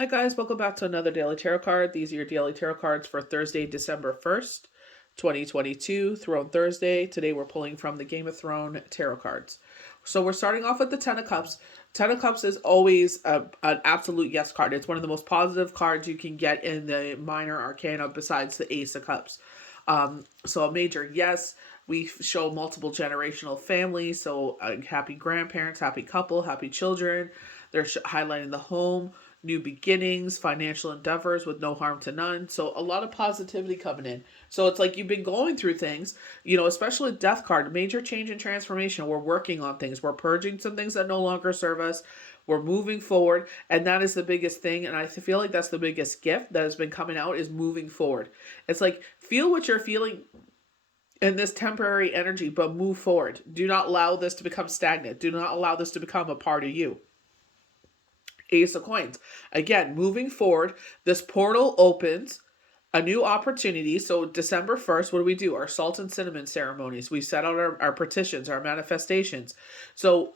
Hi guys, welcome back to another Daily Tarot card. These are your Daily Tarot cards for Thursday, December 1st, 2022, Throne Thursday. Today we're pulling from the Game of Thrones Tarot cards. So we're starting off with the Ten of Cups. Ten of Cups is always an absolute yes card. It's one of the most positive cards you can get in the minor arcana besides the Ace of Cups. So a major yes. We show multiple generational families, so happy grandparents, happy couple, happy children. They're highlighting the home, new beginnings, financial endeavors with no harm to none. So a lot of positivity coming in. So it's like you've been going through things, especially death card, major change and transformation. We're working on things. We're purging some things that no longer serve us. We're moving forward, and that is the biggest thing. And I feel like that's the biggest gift that has been coming out is moving forward. It's like feel what you're feeling in this temporary energy, but move forward. Do not allow this to become stagnant. Do not allow this to become a part of you. Ace of Coins. Again, moving forward, this portal opens a new opportunity. So December 1st, what do? Our salt and cinnamon ceremonies. We set out our petitions, our manifestations. So,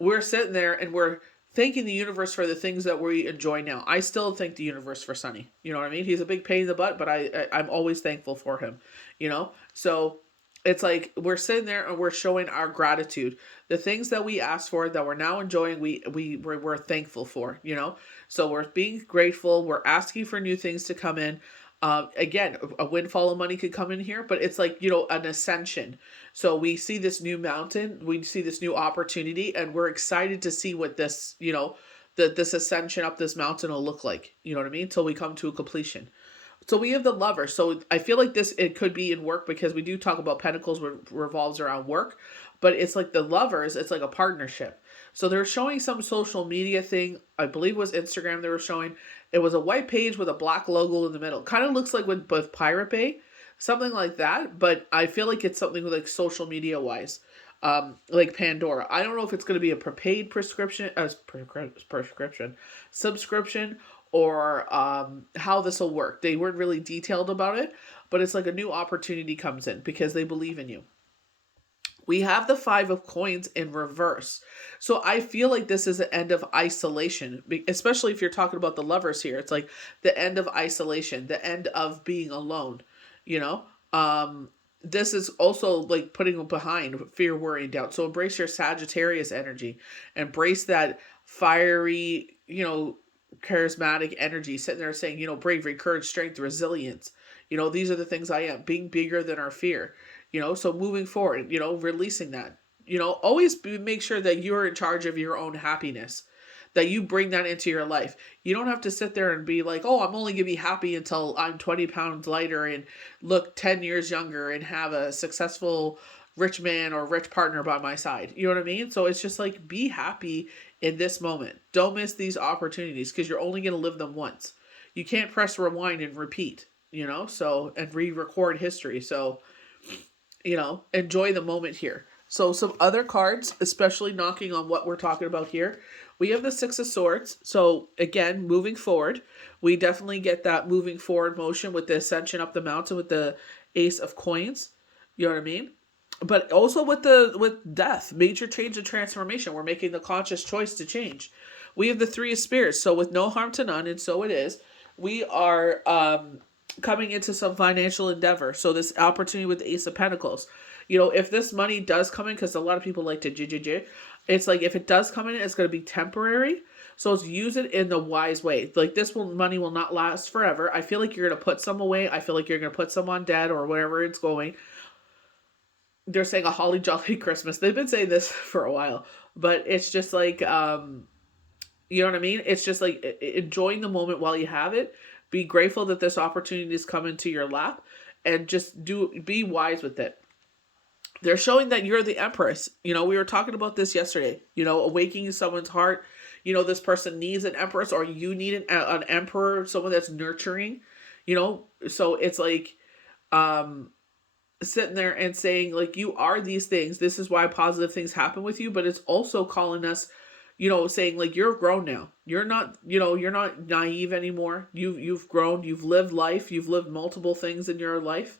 we're sitting there and we're thanking the universe for the things that we enjoy now. I still thank the universe for Sunny. You know what I mean? He's a big pain in the butt, but I'm always thankful for him, So it's like we're sitting there and we're showing our gratitude. The things that we asked for that we're now enjoying, we're thankful for, So we're being grateful. We're asking for new things to come in. Again, a windfall of money could come in here, but it's like, an ascension. So we see this new mountain, we see this new opportunity, and we're excited to see what this, this ascension up this mountain will look like. You know what I mean? Till we come to a completion. So we have the Lover. So I feel like it could be in work because we do talk about Pentacles revolves around work, but it's like the Lovers, it's like a partnership. So they're showing some social media thing. I believe it was Instagram they were showing. It was a white page with a black logo in the middle. Kind of looks like with Pirate Bay, something like that. But I feel like it's something like social media wise, like Pandora. I don't know if it's going to be a paid subscription, or how this will work. They weren't really detailed about it, but it's like a new opportunity comes in because they believe in you. We have the Five of Coins in reverse. So I feel like this is the end of isolation, especially if you're talking about the Lovers here. It's like the end of isolation, the end of being alone, This is also like putting behind fear, worry, and doubt. So embrace your Sagittarius energy. Embrace that fiery, charismatic energy, sitting there saying, bravery, courage, strength, resilience. These are the things I am. Being bigger than our fear. So moving forward, releasing that. Always make sure that you're in charge of your own happiness, that you bring that into your life. You don't have to sit there and be like, oh, I'm only going to be happy until I'm 20 pounds lighter and look 10 years younger and have a successful rich man or rich partner by my side. You know what I mean? So it's just like, be happy in this moment. Don't miss these opportunities because you're only going to live them once. You can't press rewind and repeat, and re-record history. So, enjoy the moment here. So some other cards, especially knocking on what we're talking about here. We have the Six of Swords. So again, moving forward, we definitely get that moving forward motion with the ascension up the mountain with the Ace of Coins. You know what I mean? But also with death, major change and transformation. We're making the conscious choice to change. We have the Three of Spirits. So with no harm to none, and so it is, we are coming into some financial endeavor. So this opportunity with the Ace of Pentacles. If this money does come in, because a lot of people like to it's like if it does come in, it's going to be temporary. So let's use it in the wise way. Like money will not last forever. I feel like you're going to put some away. I feel like you're going to put some on debt or wherever it's going. They're saying a holly jolly Christmas. They've been saying this for a while, but it's just like, you know what I mean? It's just like enjoying the moment while you have it. Be grateful that this opportunity has come into your lap and just be wise with it. They're showing that you're the Empress. We were talking about this yesterday, awakening someone's heart. This person needs an Empress or you need an Emperor, someone that's nurturing, so it's like, sitting there and saying like, you are these things. This is why positive things happen with you, but it's also calling us, saying like, you're grown now. You're not naive anymore. You've grown, you've lived life. You've lived multiple things in your life.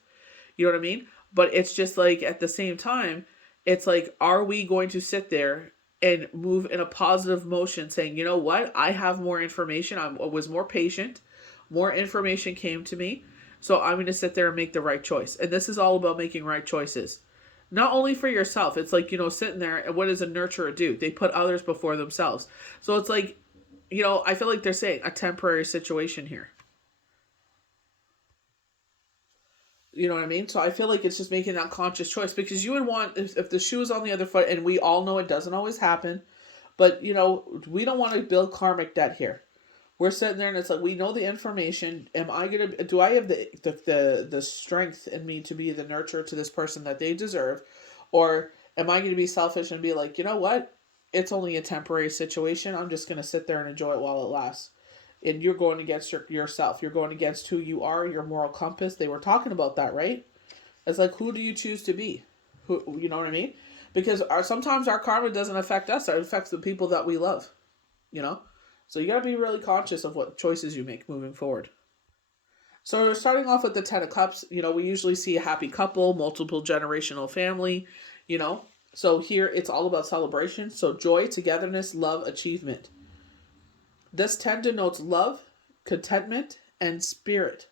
You know what I mean? But it's just like, at the same time, it's like, are we going to sit there and move in a positive motion, saying, you know what, I have more information. I was more patient. More information came to me. So I'm going to sit there and make the right choice. And this is all about making right choices. Not only for yourself, it's like, sitting there, and what does a nurturer do? They put others before themselves. So it's like, I feel like they're saying a temporary situation here. You know what I mean? So I feel like it's just making that conscious choice, because you would want, if the shoe is on the other foot, and we all know it doesn't always happen, but we don't want to build karmic debt here. We're sitting there and it's like, we know the information. Do I have the strength in me to be the nurturer to this person that they deserve? Or am I going to be selfish and be like, you know what? It's only a temporary situation. I'm just going to sit there and enjoy it while it lasts. And you're going against yourself. You're going against who you are, your moral compass. They were talking about that, right? It's like, who do you choose to be? Who, you know what I mean? Because sometimes our karma doesn't affect us. It affects the people that we love, So you got to be really conscious of what choices you make moving forward. So we're starting off with the Ten of Cups. We usually see a happy couple, multiple generational family, So here it's all about celebration. So joy, togetherness, love, achievement. This 10 denotes love, contentment, and spirit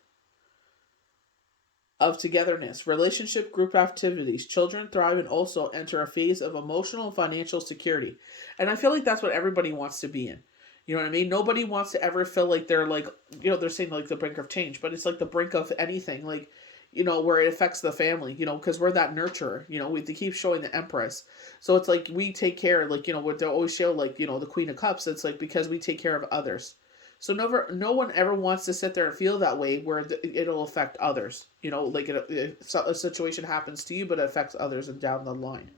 of togetherness, relationship, group activities. Children thrive and also enter a phase of emotional and financial security. And I feel like that's what everybody wants to be in. You know what I mean? Nobody wants to ever feel like they're like, they're saying like the brink of change, but it's like the brink of anything, like, where it affects the family, because we're that nurturer, they keep showing the Empress. So it's like we take care, like, what they always show, like, the Queen of Cups, it's like because we take care of others. So no one ever wants to sit there and feel that way where it'll affect others, like a situation happens to you, but it affects others and down the line.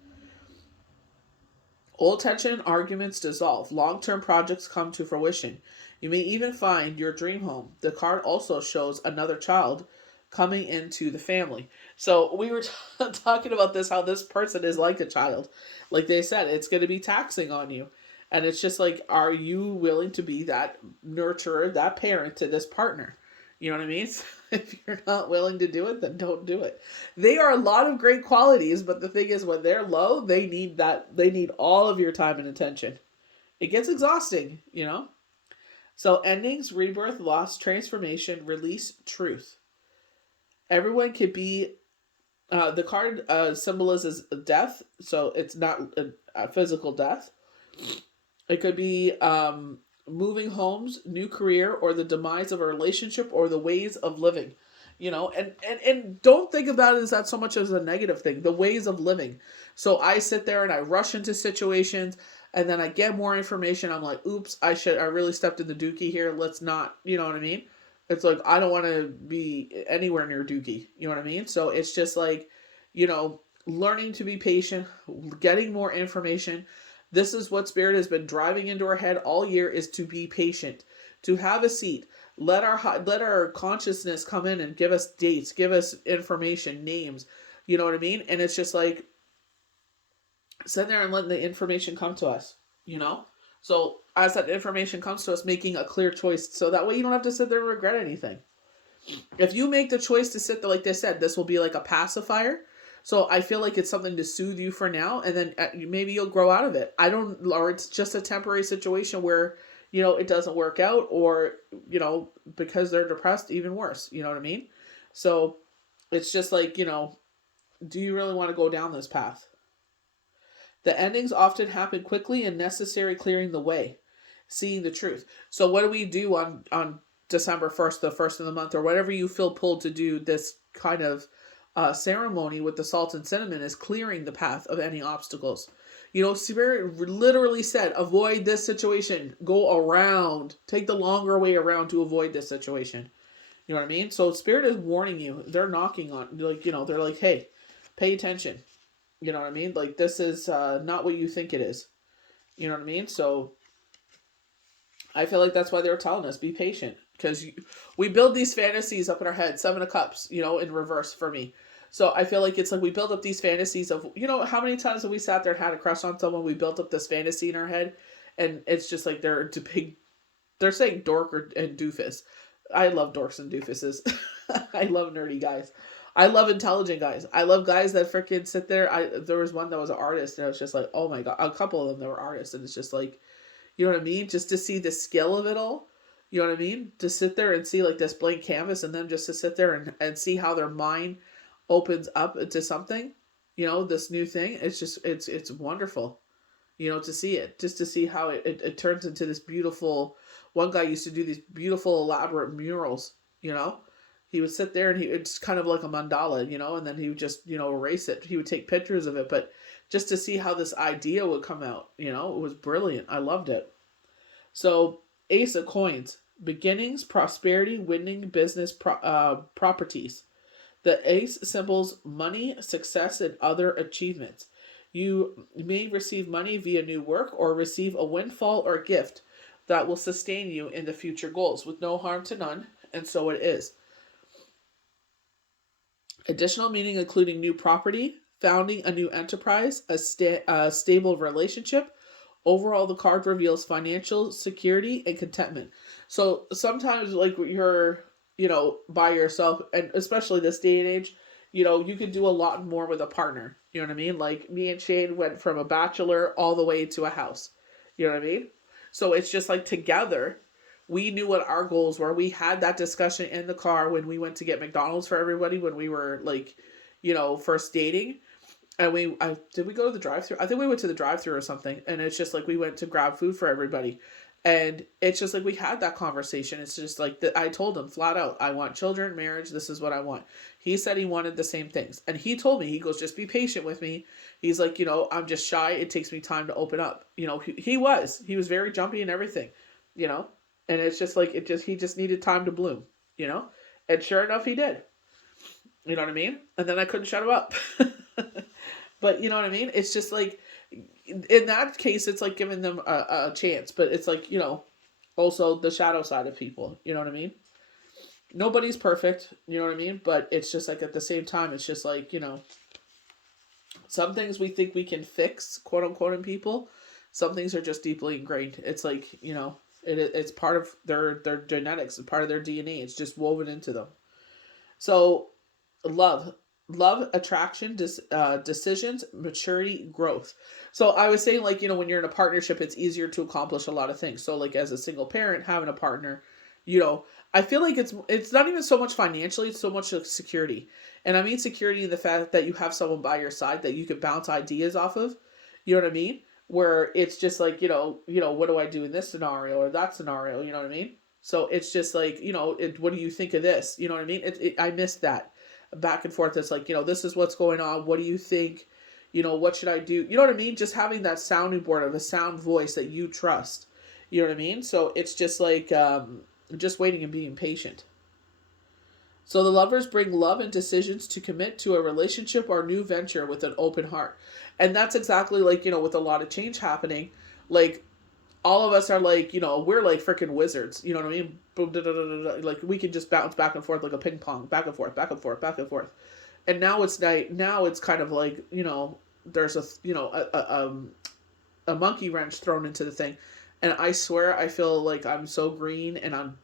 Old tension and arguments dissolve. Long-term projects come to fruition. You may even find your dream home. The card also shows another child coming into the family. So we were talking about this, how this person is like a child. Like they said, it's going to be taxing on you. And it's just like, are you willing to be that nurturer, that parent to this partner? You know what I mean? So if you're not willing to do it, then don't do it. They are a lot of great qualities, but the thing is, when they're low, they need all of your time and attention. It gets exhausting, So endings, rebirth, loss, transformation, release, truth. Everyone could be, the card symbolizes death, so it's not a physical death. It could be moving homes, new career, or the demise of a relationship, or the ways of living, and don't think about it as that so much as a negative thing, the ways of living. So I sit there and I rush into situations, and then I get more information. I'm like, oops, I really stepped in the dookie here. Let's not, you know what I mean? It's like, I don't want to be anywhere near dookie. You know what I mean? So it's just like, learning to be patient, getting more information. This is what Spirit has been driving into our head all year, is to be patient, to have a seat. Let our consciousness come in and give us dates, give us information, names. You know what I mean? And it's just like, sit there and let the information come to us, So as that information comes to us, making a clear choice, so that way you don't have to sit there and regret anything. If you make the choice to sit there, like they said, this will be like a pacifier. So I feel like it's something to soothe you for now, and then maybe you'll grow out of it. Or it's just a temporary situation where, it doesn't work out, or, because they're depressed, even worse. You know what I mean? So it's just like, do you really want to go down this path? The endings often happen quickly and necessary, clearing the way, seeing the truth. So what do we do on December 1st, the first of the month, or whatever you feel pulled to do this kind of ceremony with the salt and cinnamon, is clearing the path of any obstacles. Spirit literally said, avoid this situation, go around, take the longer way around to avoid this situation. You know what I mean? So Spirit is warning you. They're knocking on, they're like, hey, pay attention. You know what I mean? Like, this is not what you think it is. You know what I mean? So I feel like that's why they're telling us, be patient. Because we build these fantasies up in our head. 7 of Cups, in reverse for me. So I feel like it's like we build up these fantasies of, how many times have we sat there and had a crush on someone? We built up this fantasy in our head. And it's just like they're saying dork and doofus. I love dorks and doofuses. I love nerdy guys. I love intelligent guys. I love guys that freaking sit there. There was one that was an artist, and I was just like, oh my god. A couple of them that were artists, and it's just like, you know what I mean? Just to see the skill of it all. You know what I mean? To sit there and see like this blank canvas, and then just to sit there and see how their mind opens up into something. You know, this new thing. It's just it's wonderful. You know, to see it, just to see how it turns into this beautiful. One guy used to do these beautiful elaborate murals. You know, he would sit there and it's kind of like a mandala, you know, and then he would just, you know, erase it. He would take pictures of it, but just to see how this idea would come out, you know, it was brilliant. I loved it. So, Ace of Coins, beginnings, prosperity, winning, business, properties. The ace symbols money, success, and other achievements. You may receive money via new work or receive a windfall or gift that will sustain you in the future goals with no harm to none, and so it is. Additional meaning including new property, founding a new enterprise, a stable relationship. Overall, the card reveals financial security and contentment. So sometimes, like you're, you know, by yourself, and especially this day and age, you know, you can do a lot more with a partner. You know what I mean? Like me and Shane went from a bachelor all the way to a house. You know what I mean? So it's just like together, we knew what our goals were. We had that discussion in the car when we went to get McDonald's for everybody when we were like, you know, first dating. And did we go to the drive-thru? I think we went to the drive-thru or something. And it's just like we went to grab food for everybody. And it's just like we had that conversation. It's just like that. I told him flat out, I want children, marriage. This is what I want. He said he wanted the same things. And he told me, he goes, just be patient with me. He's like, you know, I'm just shy. It takes me time to open up. You know, he was very jumpy and everything, you know. And it's just like, he just needed time to bloom, you know. And sure enough, he did. You know what I mean? And then I couldn't shut him up. But you know what I mean? It's just like, in that case, it's like giving them a chance. But it's like, you know, also the shadow side of people. You know what I mean? Nobody's perfect. You know what I mean? But it's just like at the same time, it's just like, you know, some things we think we can fix, quote unquote, in people. Some things are just deeply ingrained. It's like, you know, it's part of their genetics. It's part of their DNA. It's just woven into them. So, love, attraction, decisions, maturity, growth. So I was saying, like, you know, when you're in a partnership, it's easier to accomplish a lot of things. So like as a single parent, having a partner, you know, I feel like it's not even so much financially, it's so much like security. And I mean security in the fact that you have someone by your side that you could bounce ideas off of. You know what I mean? Where it's just like, what do I do in this scenario or that scenario? You know what I mean? So it's just like, you know, what do you think of this? You know what I mean? I missed that back and forth. It's like, you know, this is what's going on. What do you think? You know, what should I do? You know what I mean? Just having that sounding board of a sound voice that you trust. You know what I mean? So it's just like, just waiting and being patient. So the lovers bring love and decisions to commit to a relationship or new venture with an open heart. And that's exactly like, you know, with a lot of change happening, like all of us are like, you know, we're like freaking wizards. You know what I mean? Boom, da, da, da, da, da. Like we can just bounce back and forth like a ping pong, back and forth, back and forth, back and forth. And now it's night. Now it's kind of like, you know, there's a monkey wrench thrown into the thing, and I swear I feel like I'm so green and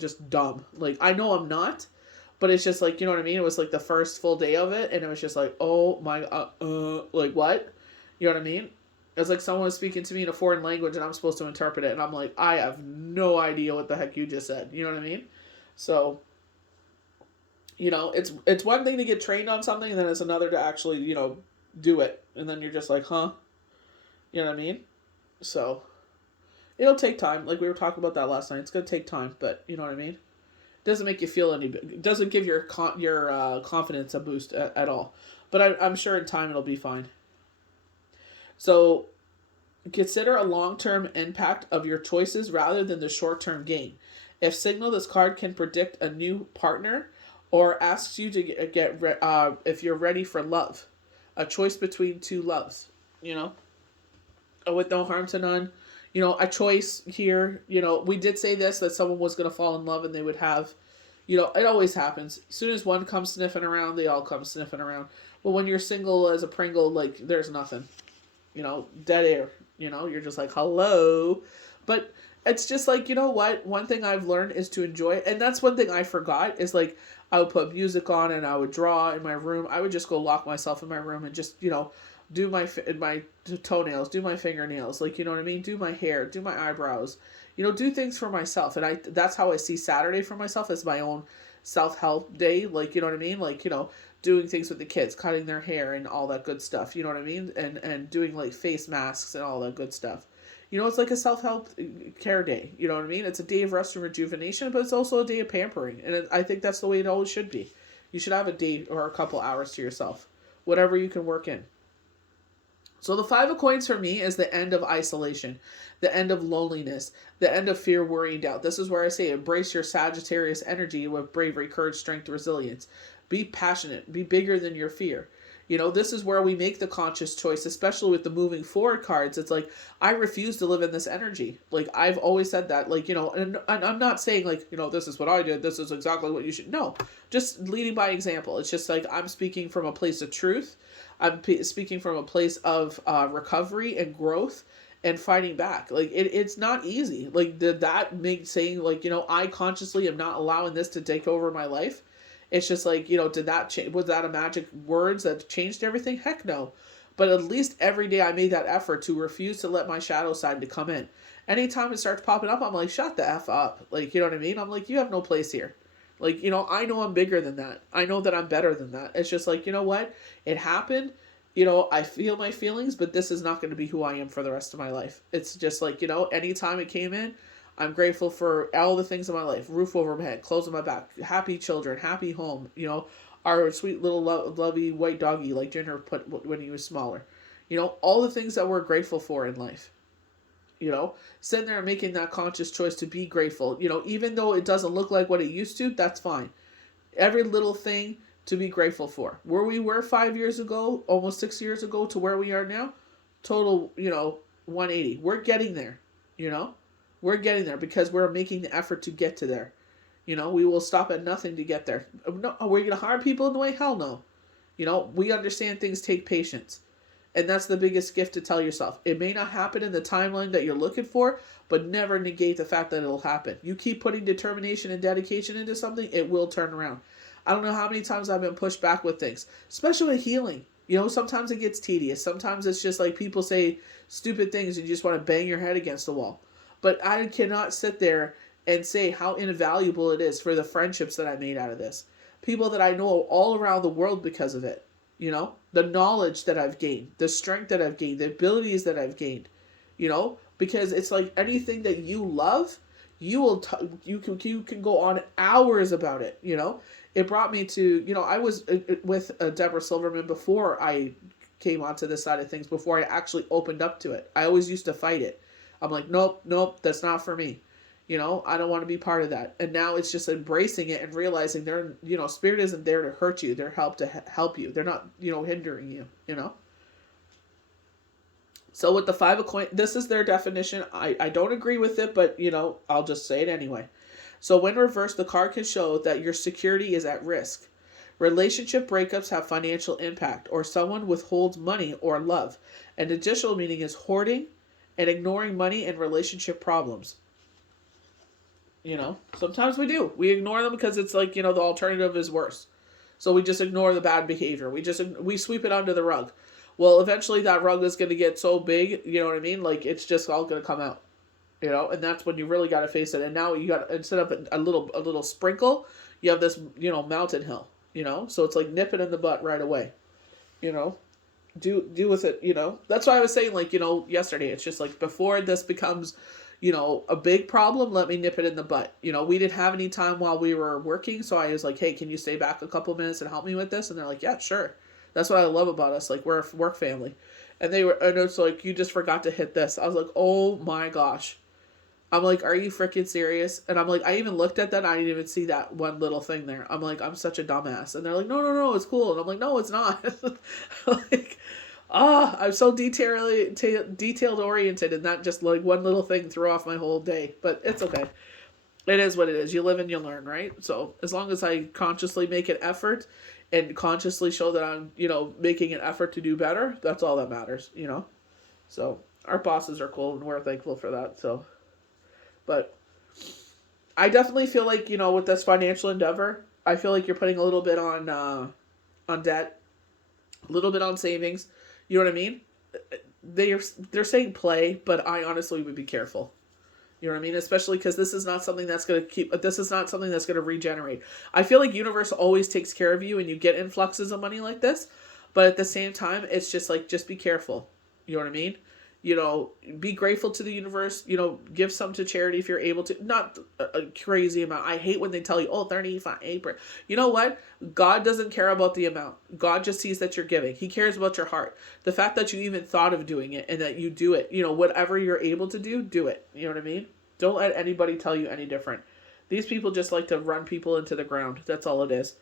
just dumb. Like I know I'm not, but it's just like, you know what I mean? It was like the first full day of it, and it was just like, oh my, like what? You know what I mean? It's like someone was speaking to me in a foreign language, and I'm supposed to interpret it, and I'm like, I have no idea what the heck you just said. You know what I mean? So, you know, it's one thing to get trained on something, and then it's another to actually, you know, do it, and then you're just like, huh? You know what I mean? So, it'll take time. Like we were talking about that last night. It's gonna take time, but you know what I mean? Doesn't make you feel any. It doesn't give your confidence a boost at all. But I'm sure in time it'll be fine. So consider a long-term impact of your choices rather than the short-term gain. If signal this card can predict a new partner, or asks you to get if you're ready for love, a choice between two loves. You know, with no harm to none. You know, a choice here. You know, we did say this, that someone was going to fall in love and they would have, you know, it always happens. As soon as one comes sniffing around, they all come sniffing around. But when you're single as a Pringle, like, there's nothing. You know, dead air. You know, you're just like, hello. But it's just like, you know what? One thing I've learned is to enjoy it. And that's one thing I forgot is like, I would put music on and I would draw in my room. I would just go lock myself in my room and just, do my toenails, do my fingernails, like, you know what I mean? Do my hair, do my eyebrows, do things for myself. And that's how I see Saturday for myself, as my own self-help day. Like, you know what I mean? Like, doing things with the kids, cutting their hair and all that good stuff. You know what I mean? And doing like face masks and all that good stuff. It's like a self-help care day. You know what I mean? It's a day of rest and rejuvenation, but it's also a day of pampering. And I think that's the way it always should be. You should have a day or a couple hours to yourself, whatever you can work in. So the Five of Coins for me is the end of isolation, the end of loneliness, the end of fear, worry, and doubt. This is where I say embrace your Sagittarius energy with bravery, courage, strength, resilience. Be passionate. Be bigger than your fear. This is where we make the conscious choice, especially with the moving forward cards. It's like, I refuse to live in this energy. Like, I've always said that, like, and I'm not saying like, this is what I did. This is exactly what you should. No, just leading by example. It's just like, I'm speaking from a place of truth. I'm speaking from a place of recovery and growth and fighting back. Like, it's not easy. Like, did that make saying like, I consciously am not allowing this to take over my life? It's just like, did that change? Was that a magic words that changed everything? Heck no. But at least every day I made that effort to refuse to let my shadow side to come in. Anytime it starts popping up, I'm like, shut the F up. Like, you know what I mean? I'm like, you have no place here. Like, I know I'm bigger than that. I know that I'm better than that. It's just like, you know what? It happened. I feel my feelings, but this is not going to be who I am for the rest of my life. It's just like, anytime it came in, I'm grateful for all the things in my life. Roof over my head, clothes on my back, happy children, happy home, our sweet little lovey white doggy like Jenner put when he was smaller. All the things that we're grateful for in life. Sitting there and making that conscious choice to be grateful. Even though it doesn't look like what it used to, that's fine. Every little thing to be grateful for. Where we were 5 years ago, almost 6 years ago to where we are now, total, 180. We're getting there, We're getting there because we're making the effort to get to there. We will stop at nothing to get there. No, are we going to harm people in the way? Hell no. We understand things take patience. And that's the biggest gift to tell yourself. It may not happen in the timeline that you're looking for, but never negate the fact that it'll happen. You keep putting determination and dedication into something, it will turn around. I don't know how many times I've been pushed back with things, especially with healing. Sometimes it gets tedious. Sometimes it's just like people say stupid things and you just want to bang your head against the wall. But I cannot sit there and say how invaluable it is for the friendships that I made out of this. People that I know all around the world because of it. The knowledge that I've gained, the strength that I've gained, the abilities that I've gained. Because it's like anything that you love, you can go on hours about it. It brought me to, I was with Deborah Silverman before I came onto this side of things, before I actually opened up to it. I always used to fight it. I'm like, nope, that's not for me. I don't want to be part of that. And now it's just embracing it and realizing spirit isn't there to hurt you. They're to help you. They're not, hindering you, So with the Five of Coins, this is their definition. I don't agree with it, but, I'll just say it anyway. So when reversed, the card can show that your security is at risk. Relationship breakups have financial impact, or someone withholds money or love. An additional meaning is hoarding and ignoring money and relationship problems. Sometimes we do. We ignore them because it's like, the alternative is worse. So we just ignore the bad behavior. We sweep it under the rug. Well, eventually that rug is going to get so big, you know what I mean? Like, it's just all going to come out. And that's when you really got to face it. And now you got, instead of a little sprinkle, you have this, mountain hill, So it's like nip it in the butt right away, do with it, That's why I was saying, like, yesterday, it's just like before this becomes, a big problem, let me nip it in the butt. We didn't have any time while we were working. So I was like, hey, can you stay back a couple minutes and help me with this? And they're like, yeah, sure. That's what I love about us. Like, we're a work family. And it's like, you just forgot to hit this. I was like, oh my gosh. I'm like, are you freaking serious? And I'm like, I even looked at that. I didn't even see that one little thing there. I'm like, I'm such a dumbass. And they're like, no, it's cool. And I'm like, no, it's not. Like, I'm so detailed oriented, and that just like one little thing threw off my whole day. But it's okay. It is what it is. You live and you learn, right? So as long as I consciously make an effort and consciously show that I'm, making an effort to do better, that's all that matters, So our bosses are cool and we're thankful for that. So But I definitely feel like, with this financial endeavor, I feel like you're putting a little bit on debt, a little bit on savings. You know what I mean? They're saying play, but I honestly would be careful. You know what I mean? Especially because this is not something that's going to this is not something that's going to regenerate. I feel like universe always takes care of you and you get influxes of money like this. But at the same time, it's just like, just be careful. You know what I mean? Be grateful to the universe, give some to charity if you're able to. Not a crazy amount. I hate when they tell you, oh, 35. You know what? God doesn't care about the amount. God just sees that you're giving. He cares about your heart. The fact that you even thought of doing it and that you do it, whatever you're able to do it. You know what I mean? Don't let anybody tell you any different. These people just like to run people into the ground. That's all it is.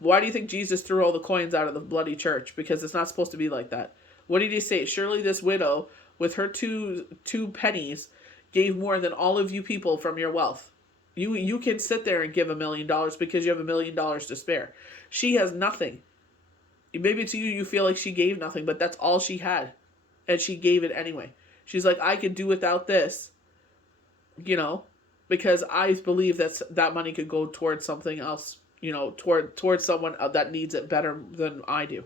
Why do you think Jesus threw all the coins out of the bloody church? Because it's not supposed to be like that. What did he say? Surely this widow, with her two pennies, gave more than all of you people from your wealth. You can sit there and give $1 million because you have $1 million to spare. She has nothing. Maybe to you feel like she gave nothing, but that's all she had. And she gave it anyway. She's like, I could do without this. Because I believe that money could go towards something else. Towards someone that needs it better than I do.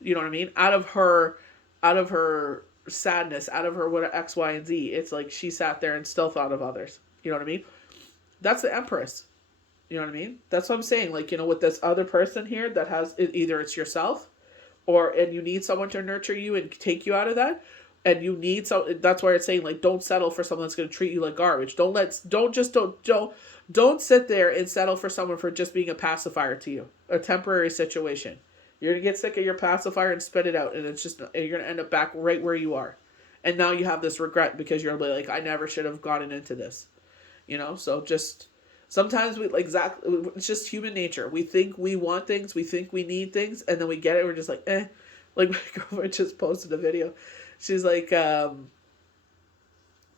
You know what I mean? Out of her sadness, out of her what X, Y, and Z, it's like she sat there and still thought of others. You know what I mean? That's the Empress. You know what I mean? That's what I'm saying. Like, with this other person here that has, either it's yourself, and you need someone to nurture you and take you out of that, and you need that's why it's saying, like, don't settle for someone that's going to treat you like garbage. Don't sit there and settle for someone for just being a pacifier to you, a temporary situation. You're going to get sick of your pacifier and spit it out, and you're going to end up back right where you are. And now you have this regret because you're like, I never should have gotten into this. So just, sometimes it's just human nature. We think we want things, we think we need things, and then we get it, we're just like, eh. Like, my girlfriend just posted a video. She's like,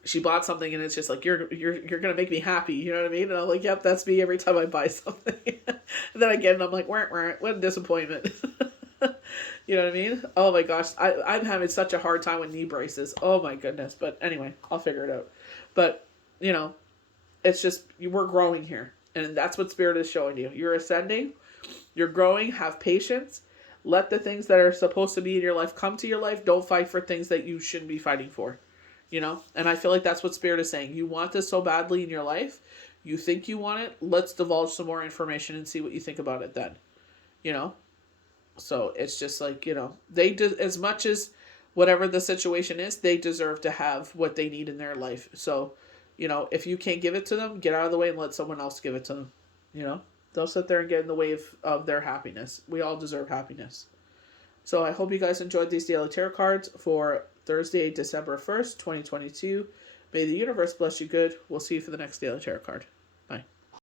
she bought something and it's just like, you're gonna make me happy, you know what I mean? And I'm like, yep, that's me every time I buy something. And then I get it and I'm like, what a disappointment. You know what I mean? Oh my gosh, I'm having such a hard time with knee braces. Oh my goodness. But anyway, I'll figure it out. But it's just, we're growing here, and that's what Spirit is showing you. You're ascending, you're growing. Have patience. Let the things that are supposed to be in your life come to your life. Don't fight for things that you shouldn't be fighting for. And I feel like that's what Spirit is saying. You want this so badly in your life. You think you want it. Let's divulge some more information and see what you think about it then. So it's just like, they do, as much as whatever the situation is, they deserve to have what they need in their life. So, if you can't give it to them, get out of the way and let someone else give it to them. Don't sit there and get in the way of their happiness. We all deserve happiness. So I hope you guys enjoyed these daily tarot cards for Thursday, December 1st, 2022. May the universe bless you good. We'll see you for the next daily tarot card. Bye.